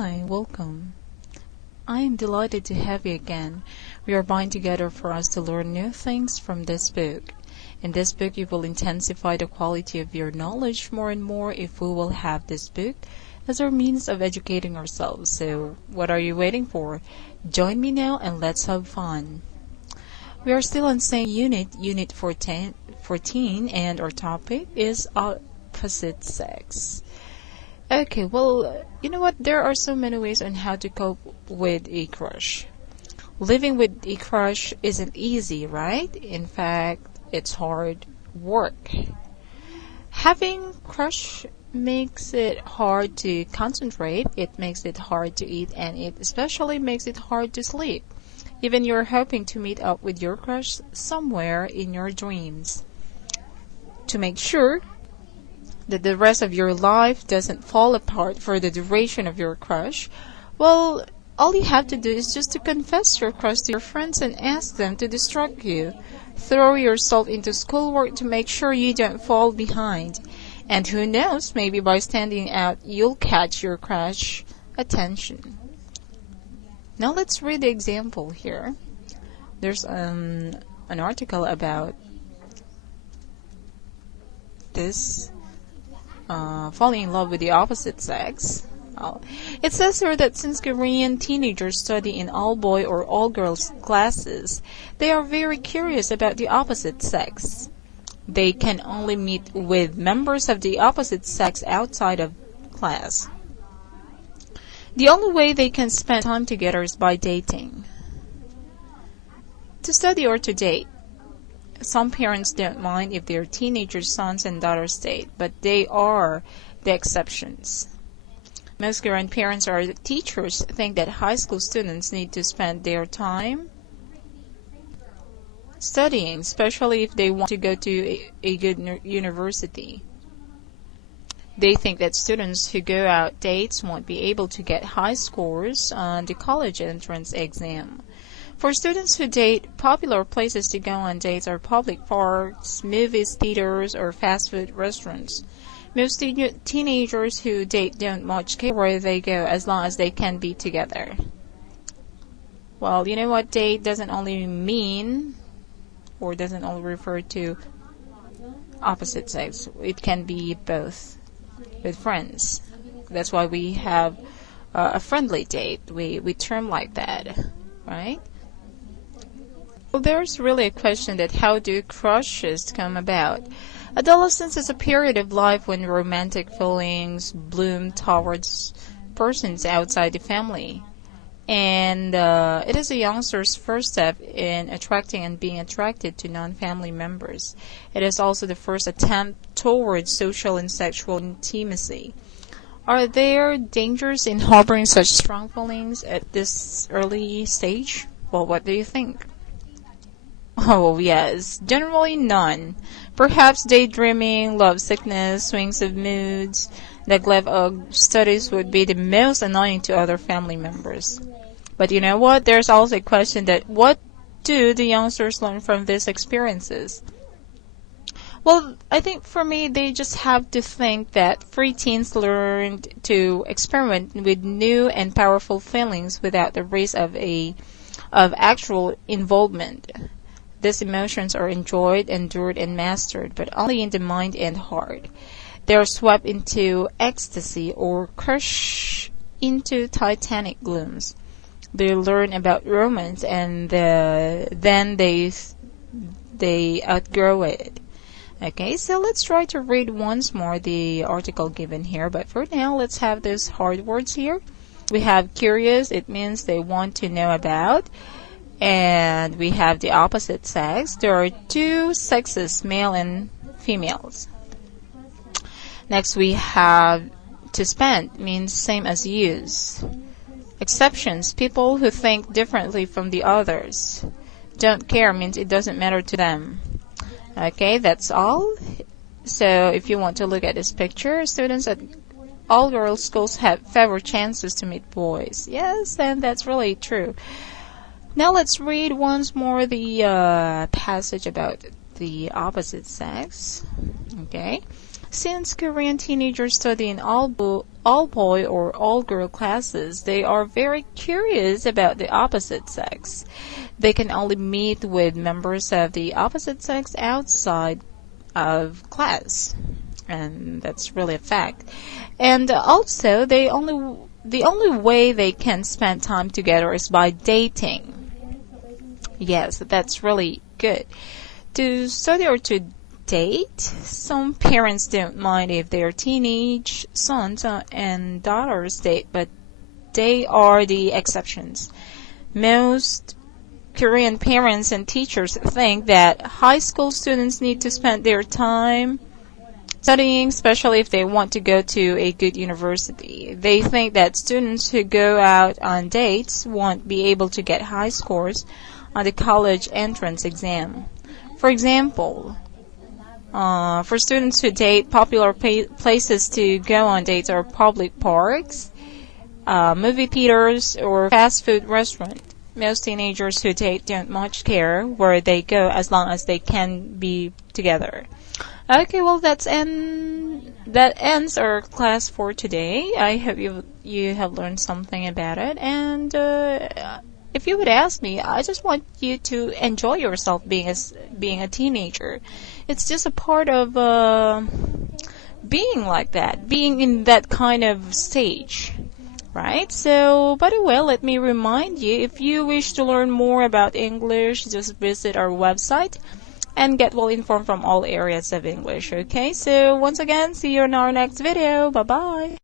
Hi, welcome. I am delighted to have you again. We are bound together for us to learn new things from this book. In this book, you will intensify the quality of your knowledge more and more if we will have this book as our means of educating ourselves. So, what are you waiting for? Join me now and let's have fun. We are still on same unit 14, and our topic is opposite sex. Okay, well, you know what? There are so many ways on how to cope with a crush. Living with a crush isn't easy, right? In fact, it's hard work. Having crush makes it hard to concentrate, it makes it hard to eat, and it especially makes it hard to sleep. Even you're hoping to meet up with your crush somewhere in your dreams. To make sure that the rest of your life doesn't fall apart for the duration of your crush, well, all you have to do is just to confess your crush to your friends and ask them to distract you. Throw yourself into schoolwork to make sure you don't fall behind. And who knows, maybe by standing out, you'll catch your crush attention. Now let's read the example here. There's an article about this falling in love with the opposite sex. It says here that since Korean teenagers study in all-boy or all-girls classes, they are very curious about the opposite sex. They can only meet with members of the opposite sex outside of class. The only way they can spend time together is by dating. To study or to date. Some parents don't mind if their teenager sons and daughters date, but they are the exceptions. Most grandparents or teachers think that high school students need to spend their time studying, especially if they want to go to a good university. They think that students who go out dates won't be able to get high scores on the college entrance exam. For students who date, popular places to go on dates are public parks, movies, theaters, or fast food restaurants. Most teenagers who date don't much care where they go as long as they can be together. Well, you know what? Date doesn't only mean or doesn't only refer to opposite sex. It can be both with friends. That's why we have a friendly date. We term like that, right? Well, there's really a question that how do crushes come about? Adolescence is a period of life when romantic feelings bloom towards persons outside the family. And it is a youngster's first step in attracting and being attracted to non-family members. It is also the first attempt towards social and sexual intimacy. Are there dangers in harboring such strong feelings at this early stage? Well, what do you think? Oh, yes. Generally none. Perhaps daydreaming, love sickness, swings of moods, neglect of studies would be the most annoying to other family members. But you know what? There's also a question that what do the youngsters learn from these experiences? Well, I think for me, they just have to think that free teens learned to experiment with new and powerful feelings without the risk of actual involvement. These emotions are enjoyed, endured, and mastered, but only in the mind and heart. They are swept into ecstasy or crushed into titanic glooms. They learn about romance, and then they outgrow it. Okay, so let's try to read once more the article given here, but for now, let's have those hard words here. We have curious, it means they want to know about. And we have the opposite sex. There are two sexes, male and females. Next we have to spend, means same as use. Exceptions, people who think differently from the others. Don't care means it doesn't matter to them. Okay, that's all. So if you want to look at this picture, students at all girls schools have fewer chances to meet boys. Yes, and that's really true. Now let's read once more the passage about the opposite sex. Okay. Since Korean teenagers study in all-boy or all-girl classes, they are very curious about the opposite sex. They can only meet with members of the opposite sex outside of class, and that's really a fact. And also, the only way they can spend time together is by dating. Yes, that's really good. To study or to date, some parents don't mind if their teenage sons and daughters date, but they are the exceptions. Most Korean parents and teachers think that high school students need to spend their time studying, especially if they want to go to a good university. They think that students who go out on dates won't be able to get high scores on the college entrance exam. For example, for students who date, popular places to go on dates are public parks, movie theaters, or fast food restaurants. Most teenagers who date don't much care where they go as long as they can be together. Okay, well that ends our class for today. I hope you have learned something about it. And if you would ask me, I just want you to enjoy yourself being a teenager. It's just a part of being like that, being in that kind of stage. Right? So, by the way, let me remind you, if you wish to learn more about English, just visit our website and get well informed from all areas of English. Okay? So, once again, see you in our next video. Bye-bye.